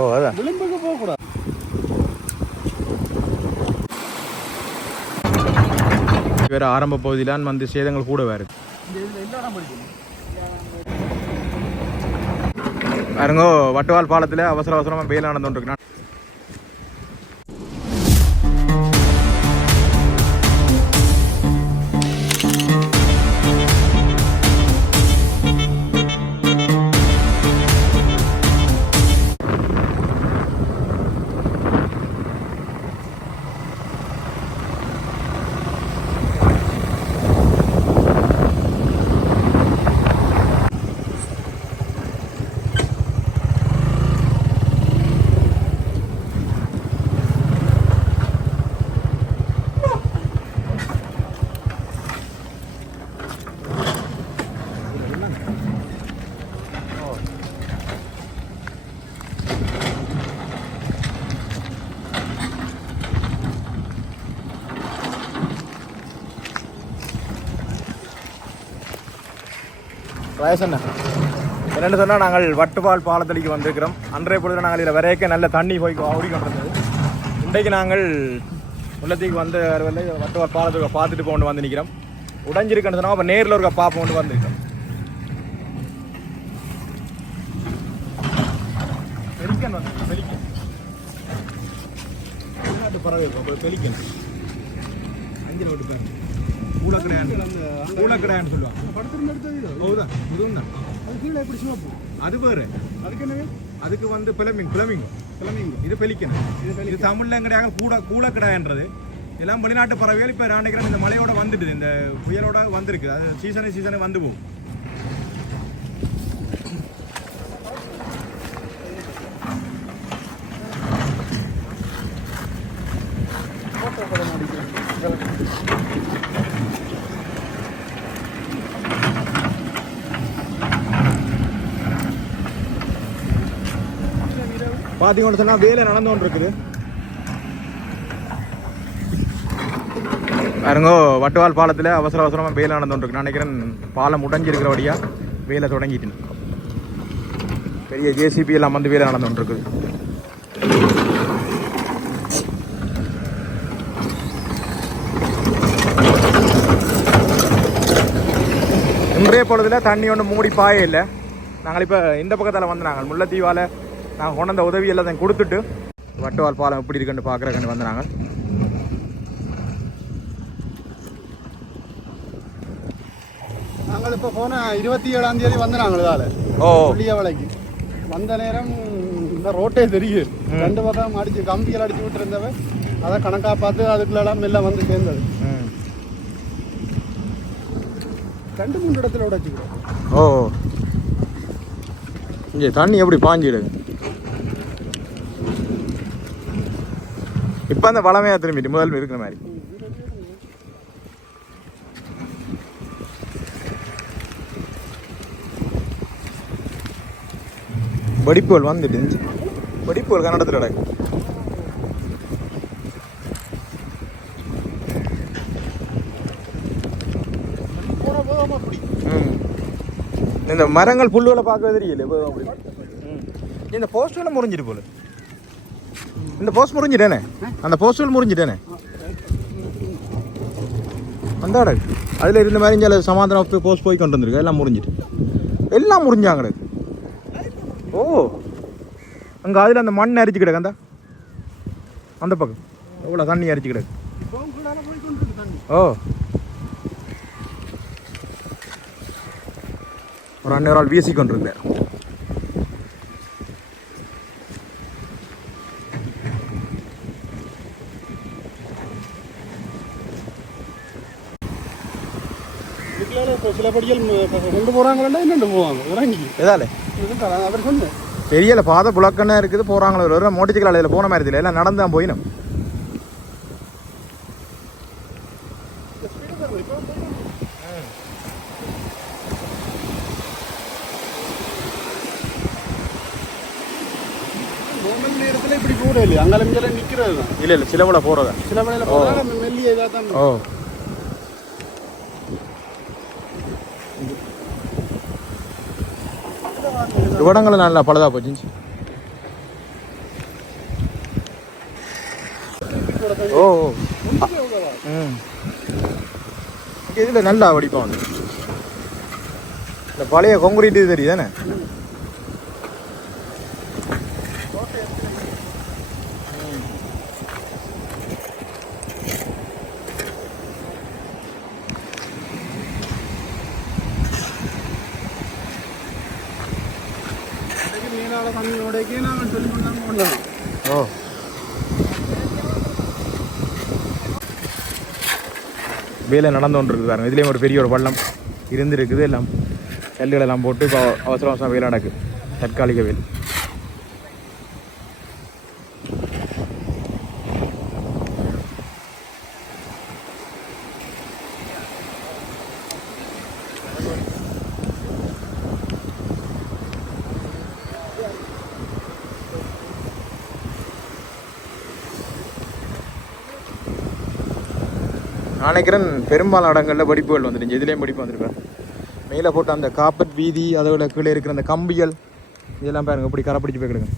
ஓ அதான் விளிம்புக்கு போகக்கூடாது. வேறு ஆரம்ப பகுதியிலான் வந்து சேதங்கள் கூட வேறு பாருங்கோ. வட்டுவால் பாலத்தில் அவசர அவசரமாக வெயில் நடந்துருக்கு. வயசு என்னென்னு சொன்னால் நாங்கள் வட்டுவால் பாலத்தடிக்கு வந்திருக்கிறோம். அன்றைய பொழுது நாங்கள் இதில் வரைக்க நல்ல தண்ணி போய் ஓடிக்கொண்டிருந்தது. இன்றைக்கு நாங்கள் முல்லத்தீக்கு வந்து வட்டுவால் பாலத்துக்கு பார்த்துட்டு போண்டு வந்து நிற்கிறோம். உடஞ்சிருக்குன்னு சொன்னால் அப்போ நேரில் ஒரு பார்ப்போம் கொண்டு வந்துருக்கோம். பெலிக்கன் வந்து பெலிக்கன் வெளிநாட்டு பறவை இருக்கும். அப்போ பெலிக்கன் அஞ்சு விட்டு பேர் கூலக்கடையான்னு சொல்லுவாங்க. அதுதான் இதுவும் தான். அது கீழே எப்படி சிவப்பு அது பேர். அதுக்கு என்ன அதுக்கு வந்து பிளமிங் இது பெலிக்கன். இது தமிழ்ல கிடையாது. கூலக்கடைன்றது எல்லாம் வெளிநாட்டு பறவைகள். இப்போ நான் நினைக்கிறேன் இந்த மழையோட வந்துடுது, இந்த புயலோட வந்திருக்கு. அது சீசனு வந்து போகும். பார்த்தீங்கன்னு சொன்னால் வேலை நடந்து கொண்டு இருக்குது. பாருங்கோ, வட்டுவால் பாலத்தில் அவசர அவசரமாக வேலை நடந்து கொண்டு இருக்கு. நான் நினைக்கிறேன் பாலம் உடைஞ்சிருக்கிறபடியாக வேலை தொடங்கிட்டு பெரிய ஜேசிபி எல்லாம் வந்து வேலை நடந்து கொண்டு இருக்குது. இன்றைய பொழுதில் தண்ணி ஒன்று மூடி பாயே இல்லை. நாங்கள் இப்போ இந்த பக்கத்தில் வந்து நாங்கள் முல்லைத்தீவால் நாங்கள் கொண்டு வந்த உதவி எல்லாத்தையும் கொடுத்துட்டு வட்டுவால் பாலம் எப்படி இருக்குன்னு பார்க்குறதுக்கு வந்து நாங்கள் இப்போ போன 27ஆம் தேதி வந்து நாங்கள் இதால் புள்ளிய வேலைக்கு வந்த நேரம் இந்த ரோட்டே தெரியும். 2 பக்கம் அடிச்சு கம்பிகள் அடிச்சு விட்டுருந்தவ அதை கணக்காக பார்த்து அதுக்குள்ளெல்லாம் மெல்ல வந்து சேர்ந்தது. 2-3 இடத்துல உடைச்சிக்கிறோம். ஓ, இங்கே தண்ணி எப்படி பாஞ்சிடுது. இப்போ அந்த வளமையாக திரும்பிட்டு முதல் இருக்கிற மாதிரி. வெடிப்புகள் வந்துட்டு வெடிப்புகள் கன்னடத்தில் நடக்கும். இந்த மரங்கள் புல்லுகளை பார்க்கவே தெரியல. இந்த போஸ்டெல்லாம் முறிஞ்சிட்டு போல. இந்த போஸ்ட் முறிஞ்சிட்டேனே, அந்த போஸ்டல் முறிஞ்சிட்டேனே அந்த அதில் இருந்த மாதிரி சமாதானம் போஸ்ட் போய் கொண்டு வந்துருக்கு. எல்லாம் முறிஞ்சிட்டு எல்லாம் முறிஞ்சாங்க. ஓ, அங்கே அதில் அந்த மண் அரிச்சு கிடக்கு. அந்த பக்கம் எவ்வளோ தண்ணி அரிச்சு கிடக்கு. ஓ, ஒரு அந்நேரம் வீசி கொண்டிருந்தார். சில படிகள் கொண்டு போறாங்களா என்னென்று போவாங்க இறங்கி எதால அவர் சொன்ன தெரியல. பாதை புழக்கன்னா இருக்குது, போறாங்களோ ஒரு மோட்டர் சைக்கிள் அலையில் போன மாதிரி தெரியல. எல்லாம் நடந்து தான் போயிடும். நேரத்தில் இப்படி போகிற இல்லையா? அங்கே நிற்கிறது தான். இல்லை இல்லை, சில வேலை போகிறதா, சில வேலையில் போகிறாங்க. மெல்லிய இதாக தான். ஓ, இவடங்களும் நல்லா பழுதா போச்சு. ஓ ம் இதில் நல்லா வடிப்பான் வந்து இந்த பழைய கான்கிரீட் இது தெரியுதானே. ஓ வேலை நடந்து கொண்டு இருக்குது பாருங்க. இதுலேயும் ஒரு பெரிய ஒரு பள்ளம் இருந்துருக்குது. எல்லாம் கல்லுகள் எல்லாம் போட்டு இப்போ அவசர அவசரம் வேலை நடக்குது. தற்காலிக வேலை. நான் நினைக்கிறேன் பெரும்பாலான இடங்களில் படிப்புகள் வந்துடுச்சு. இதுலேயும் படிப்பு வந்துருப்பேன். மேலே போட்ட அந்த காப்பட் வீதி, அதோட கீழே இருக்கிற அந்த கம்பிகள் இதெல்லாம் பாருங்க இப்படி கரை பிடிச்சி போய் கிடக்கு.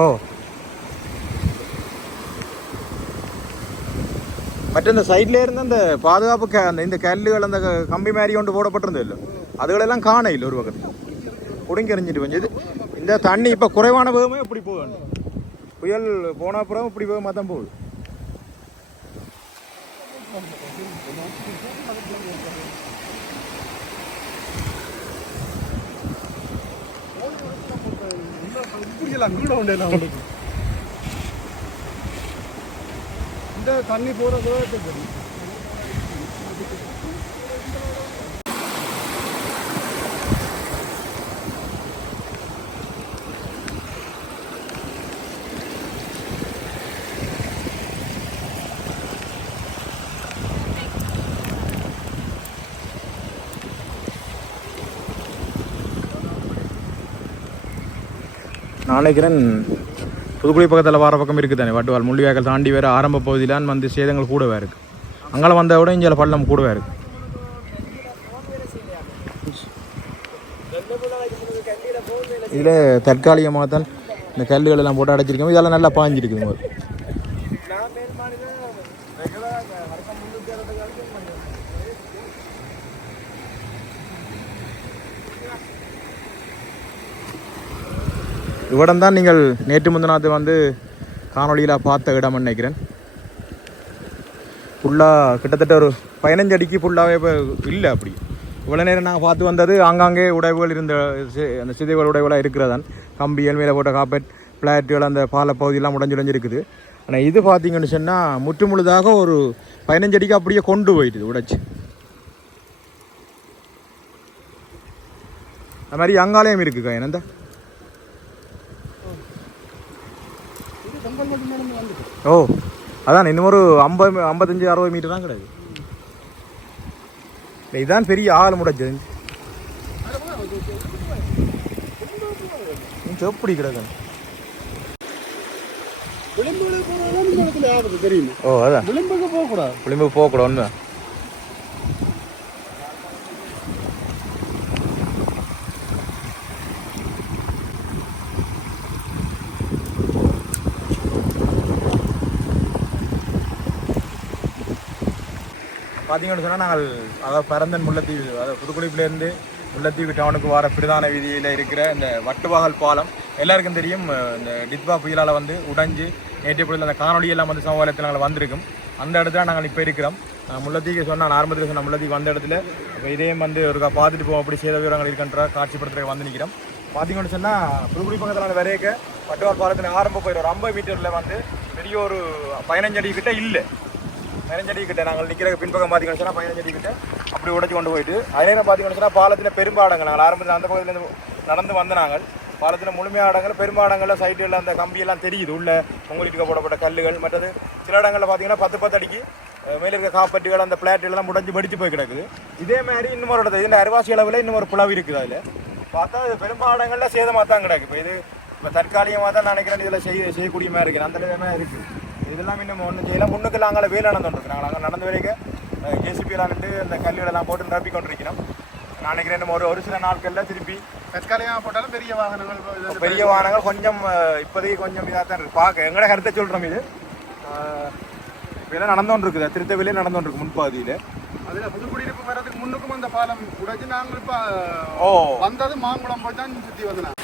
ஓ மற்ற இந்த சைட்ல இருந்து அந்த பாதுகாப்பு அந்த இந்த கல்லுகள் அந்த கம்பி மாதிரி கொண்டு போடப்பட்டிருந்தது இல்லை, அதுகளெல்லாம் காண இல்லை. ஒரு பக்கத்தில் குடுங்கி எறிஞ்சிட்டு கொஞ்சம் இது இந்த தண்ணி இப்போ குறைவான வேகமே இப்படி போகுது. புயல் போன அப்புறம் இப்படி வேகமாக தான் போகுது. இந்த தண்ணி போறது நான் நினைக்கிறேன் புதுக்குடி பக்கத்தில் வர பக்கம் இருக்குது தானே வட்டுவால் முள்ளிவாய்க்கால் தாண்டி வேறு ஆரம்ப பகுதியிலான் வந்து சேதங்கள் கூடவே இருக்குது. அங்கே வந்த விட இங்கே பள்ளம் கூடவே இருக்குது. இதில் தற்காலிகமாக தான் இந்த கல்லுகள் எல்லாம் போட்டு அடைச்சிருக்கோம். இதெல்லாம் நல்லா பாஞ்சிருக்குது போது. இவ்விடம் தான் நீங்கள் நேற்று முந்தினாத்து வந்து காணொலியில் பார்த்த இடம் நினைக்கிறேன். ஃபுல்லாக கிட்டத்தட்ட ஒரு 15 அடிக்கு ஃபுல்லாகவே இப்போ இல்லை. அப்படி இவ்வளோ நேரம் நாங்கள் பார்த்து வந்தது ஆங்காங்கே உடைவுகள் இருந்த அந்த சிதைவுகள் உடைவுகளாக இருக்கிறதான். கம்பிகள் மேலே போட்ட காப்பெட் பிளாட்டுகள் அந்த பாலை பகுதியெல்லாம் உடஞ்சி இருக்குது. ஆனால் இது பார்த்தீங்கன்னு சொன்னால் முற்று முழுதாக ஒரு 15 அடிக்கு அப்படியே கொண்டு போயிடுது உடைச்சி. அது மாதிரி அங்காலயம் இருக்குக்கா என்னந்த. ஓ அதான் இன்னும் ஒரு 50-55-60 மீட்டர் தான் கிடையாது. இதுதான் பெரிய ஆள் முடைச்சது. எப்படி கிடக்கு. ஓ அதான் விளிம்புக்கு போகக்கூடாது ஒன்று. பார்த்தீங்கன்னு சொன்னால் நாங்கள் அதாவது பரந்தன் முல்லைத்தீவு, அதாவது புதுக்குடிப்பிலேருந்து முல்லைத்தீவு டவுனுக்கு வர பிரதான வீதியில் இருக்கிற இந்த வட்டுவாகல் பாலம் எல்லாருக்கும் தெரியும். இந்த டித்பா புயலால் வந்து உடைஞ்சு நேற்று பொழுது அந்த காணொலியெல்லாம் வந்து சமூகத்தில் நாங்கள் வந்திருக்கோம். அந்த இடத்துல நாங்கள் இப்போ இருக்கிறோம். முல்லைத்தீவு சொன்னால் ஆரம்பத்தில் சொன்ன முல்லைத்தீவு வந்த இடத்துல இப்போ இதையும் வந்து ஒரு பார்த்துட்டு போவோம் அப்படி சேத விவரங்கள் இருக்கின்ற காட்சிப்படுத்துறதுக்கு வந்து நிற்கிறோம். பார்த்தீங்கன்னு சொன்னால் புதுக்குடி பக்கத்தில் நாங்கள் வரையக்க வட்டுவால் பாலத்தில் ஆரம்ப போயிடும் ஒரு 50 மீட்டரில் வந்து பெரிய ஒரு 15 அடி கிட்ட இல்லை. 15 அடி கிட்ட நாங்கள் நிற்கிற பின்பக்கம் பார்த்தீங்கன்னு சொன்னால் 15 அடி கிட்ட அப்படி உடைச்சி கொண்டு போயிட்டு அதே நேரம் பார்த்தீங்கன்னு சொன்னால் பாலத்தில் பெரும்பாடங்கள் நாங்கள் ஆரம்பத்தில் அந்த பகுதியிலேருந்து நடந்து வந்த நாங்கள் பாலத்தில் முழுமையான இடங்கள் பெரும்பாடங்களில் சைட்டில் அந்த கம்பியெல்லாம் தெரியுது. உள்ள பொங்கலிட்டு போடப்பட்ட கல்லுகள் மற்றது சில இடங்களில் பார்த்தீங்கன்னா 10 அடிக்கு மேலே இருக்க காப்பட்டுகள் அந்த பிளாட்டுகள்லாம் முடிஞ்சு படித்து போய் கிடக்குது. இதே மாதிரி இன்னொரு இடத்துல இதில் அரைவாசி அளவில் இன்னொரு புலவு இருக்குது. அதில் பார்த்தா இது பெரும்பாடங்களில் சேதமாக தான் கிடக்கு. இப்போ இது இப்போ தற்காலிகமாக தான் நினைக்கிறேன் இதில் செய்யக்கூடிய மாதிரி இருக்குது. அந்த நிலையமாக இருக்குது. இதெல்லாம் இன்னும் ஒன்றும் செய்யலாம். முன்னுக்கெல்லாம் அங்கே வேலை நடந்துருக்கு. நாங்கள் அங்கே நடந்து வரைக்கும் ஜேசிபியெல்லாம் விட்டு அந்த கல்விகளெல்லாம் போட்டு நிரப்பி கொண்டிருக்கிறோம். நான் நினைக்கிறேன் இன்னும் ஒரு சில நாட்களில் திருப்பி தற்காலிகமாக போட்டாலும் பெரிய வாகனங்கள் கொஞ்சம் இப்போதைக்கு கொஞ்சம் இதாக தான் இருக்குது. பார்க்க எங்கட கருத்தை சொல்கிறோம். இது வேலை நடந்துகிட்டு திருத்த வேலையை நடந்துகிட்டு முன்பகுதியில். அதில் புதுக்குடியிருப்பு வர்றதுக்கு முன்னுக்கும் அந்த பாலம் உடைச்சு நாங்கள் இப்போ வந்தது மாங்குளம் போய் தான் சுற்றி வந்தேன்.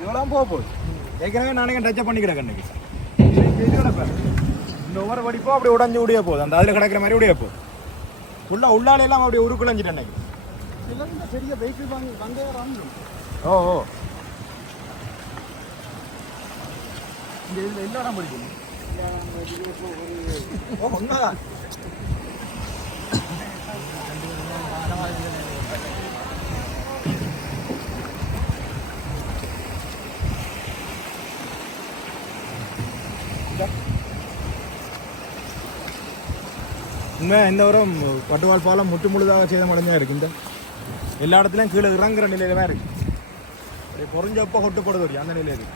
இதெல்லாம் போகுது ஏற்கனவே நானே டச்சப் பண்ணிக்கிறேன் கண்ணுக்கு. இந்த ஒவ்வொரு வடிப்போ அப்படி உடஞ்சி உடைய போகுது. அந்த அதில் கிடக்கிற மாதிரி உடைய போகுது. உள்ளாலையெல்லாம் அப்படியே உருக்குழஞ்சிட்டு அன்னைக்கு பெரிய வெஹிக்கிள் வந்தே ஓ இந்த இதில் எல்லா இடம் படிக்கணும். உண்மைதான். உண்மை இந்த வரும் வட்டுவால் பாலம் முட்டு முழுதாக சேதமடைஞ்சா இருக்கு. இந்த எல்லா இடத்துலையும் கீழே இறங்குற நிலையில தான் இருக்கு. குறைஞ்சப்போ கொட்டு போடுது அந்த நிலையில இருக்கு.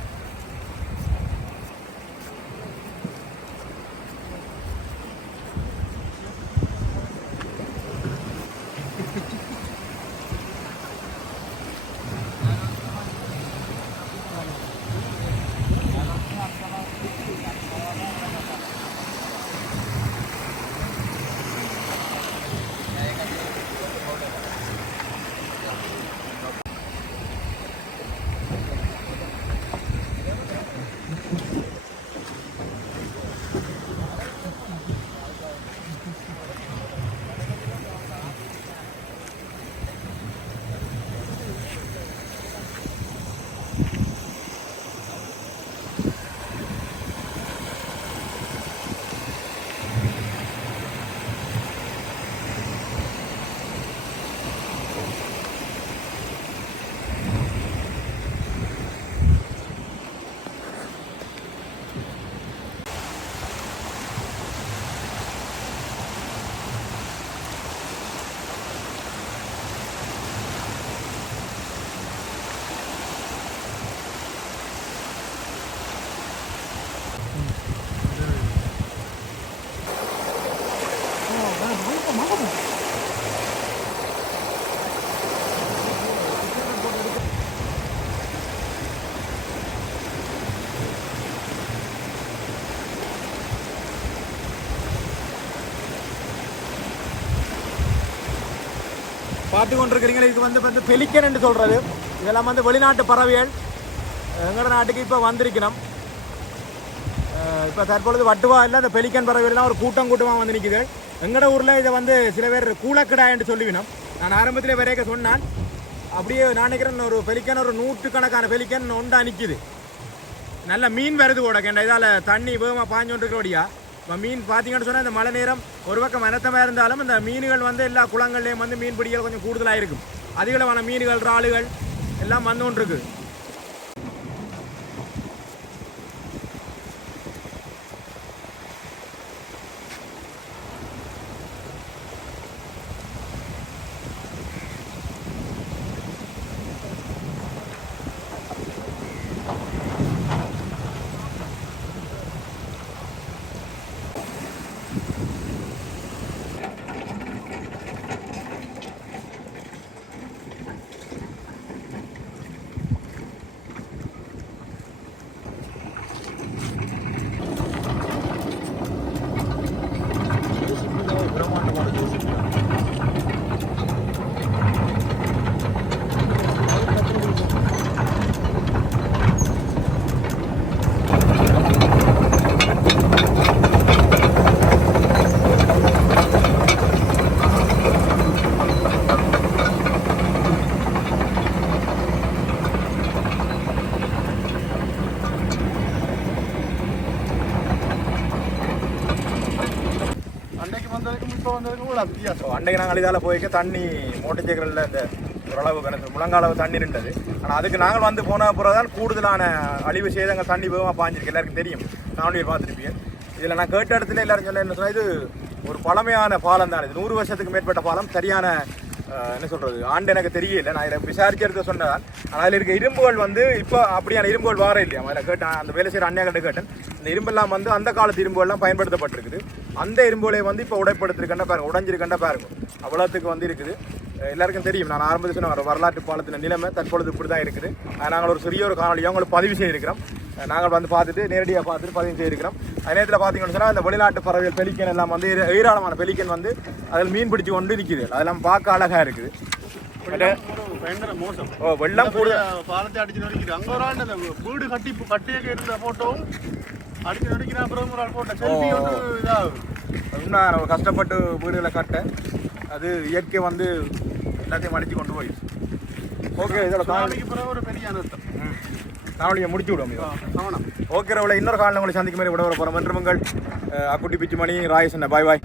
பார்த்து கொண்டிருக்கிறீங்க. இது வந்து பெலிக்கன் என்று சொல்கிறது. இதெல்லாம் வந்து வெளிநாட்டு பறவைகள் எங்களோட நாட்டுக்கு இப்போ வந்திருக்கணும். இப்போ தற்பொழுது வட்டுவா இல்லை, அந்த பெலிக்கன் பறவைகள்லாம் ஒரு கூட்டமாக வந்து நிற்குது. எங்களோட ஊரில் இதை வந்து சில பேர் கூலக்கிடா என்று சொல்லிவினோம். நான் ஆரம்பத்தில் வரைக்க சொன்னான். அப்படியே நான் நினைக்கிறேன் ஒரு பெலிக்கன் ஒரு 100கணக்கான பெலிக்கன் ஒன்றா நிற்கிது. நல்ல மீன் வருது கூட கேண்டா. இதால் தண்ணி வேகமாக பாஞ்சோன்றிருக்கிறோடியா. இப்போ மீன் பார்த்தீங்கன்னு சொன்னால் இந்த மழை நேரம் ஒரு பக்கம் மனத்தமாக இருந்தாலும் இந்த மீன்கள் வந்து எல்லா குளங்கள்லேயும் வந்து மீன் பிடிகள் கொஞ்சம் கூடுதலாக இருக்கும். அதிகளவான மீன்கள் இறாலுகள் எல்லாம் வந்து கொண்டிருக்கு. அன்றைக்கு நாங்கள் இதால் போய்க்க தண்ணி மோட்டர் சைக்கிளில் இந்த ஓரளவு முழங்காலவு தண்ணி நின்றது. ஆனால் அதுக்கு நாங்கள் வந்து போன பிறகு தான் கூடுதலான அழிவு சேதங்கள் தண்ணி வேகமாக பாஞ்சிருக்கு. எல்லாருக்கும் தெரியும். காணொலியை பார்த்துருப்பீங்க. இதில் நான் கேட்ட இடத்துல எல்லாரும் சொன்ன என்ன சொன்னால், இது ஒரு பழமையான பாலம் தான். இது 100 வருஷத்துக்கு மேற்பட்ட பாலம். சரியான என்ன சொல்கிறது ஆண்டு எனக்கு தெரியல. நான் இதில் விசாரிச்சு எடுத்து சொன்னதான். ஆனால் அதில் இருக்க இரும்புகள் வந்து இப்போ அப்படியான இரும்புகள் வார இல்லையா. அதில் கேட்டேன், அந்த வேலை செய்கிற அண்ணியாக்கிட்ட கேட்டேன். இந்த இரும்பெல்லாம் வந்து அந்த காலத்து இரும்புகள்லாம் பயன்படுத்தப்பட்டிருக்குது. அந்த இரும்புகளை வந்து இப்போ உடைப்படுத்திருக்கண்டா பாருங்க, உடைஞ்சிருக்கண்டா பாருங்க, அவ்வளோத்துக்கு வந்து இருக்குது. எல்லாருக்கும் தெரியும், நான் ஆரம்பத்தில் சொன்ன ஒரு வரலாற்று பாலத்தின் நிலைமை தற்பொழுது இப்படி தான் இருக்குது. நாங்கள் ஒரு சிறிய ஒரு காணொலியாக உங்களுக்கு பதிவு செய்திருக்கிறோம். நாங்கள் வந்து பார்த்துட்டு நேரடியாக பார்த்துட்டு பதிவு செய்திருக்கிறோம். அதே நேரத்தில் பார்த்தீங்கன்னு சொன்னால் இந்த வெளிநாட்டு பறவைகள் பெலிக்கன் எல்லாம் வந்து ஏராளமான பெலிக்கன் வந்து அதில் மீன் பிடிச்சி கொண்டு நிற்கிது. அதெல்லாம் பார்க்க அழகாக இருக்குது. பயங்கர மோசம். வெள்ளம் கூட பாலத்தை அடிச்சு நொறுக்கிட்டு அங்கே ஒரு ஆண்டு வீடு கட்டியே இருந்த போட்டோவும் அடிச்சு நொறுக்கினா அப்புறம் ஒரு ஆள் போட்ட செல்ஃபி வந்து இதாகும். இன்னும் நம்ம கஷ்டப்பட்டு வீடுகளை கட்ட அது இயற்கை வந்து எல்லாத்தையும் அடித்து கொண்டு போயிடுச்சு. ஓகே, இதோட சாமிக்கு பிறகு ஒரு பெரிய அனர்த்தம். காணொலியை முடிச்சு விடுவோம். கவனம். ஓகே, ரவுல இன்னொரு காலையில் உங்களை சந்திக்கும் மாதிரி விட வர போகிறோம். மற்றும் உங்கள் அக்குட்டி பிச்சுமணி ராயசன். பாய் பாய்.